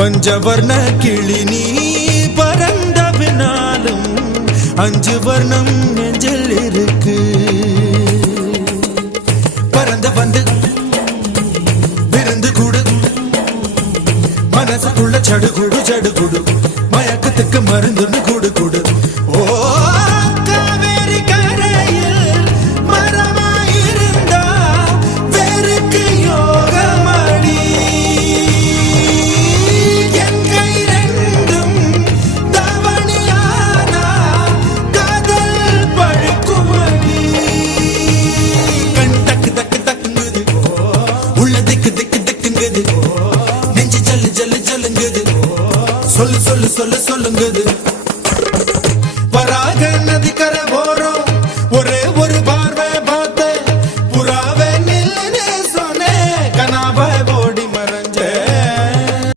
பஞ்சவர்ண கிளி நீ பறந்த பின்னாலும் 5 வர்ணம் நெஞ்சில் இருக்கு. பறந்து வந்து விருந்து கூடு மனசுக்குள்ள சடுகுடு சடுகுடு மயக்கத்துக்கு மருந்துன்னு கூடு கூடு. ஓ காவேரி கரையில் மரமாயிருந்தா வேருக்கு யோகமடி. என் கை ரெண்டும் தவணியானா காதல் பழுக்குமடி. கண் தக்கு தக்கு தக்குங்குது உள்ள திக்கு திக்கு திக்குங்குது நெஞ்சு ஜல்லு ஜல்லு ஜல்லுங்குது சொல்லு சொல்லு சொல்லு சொல்லுங்குது.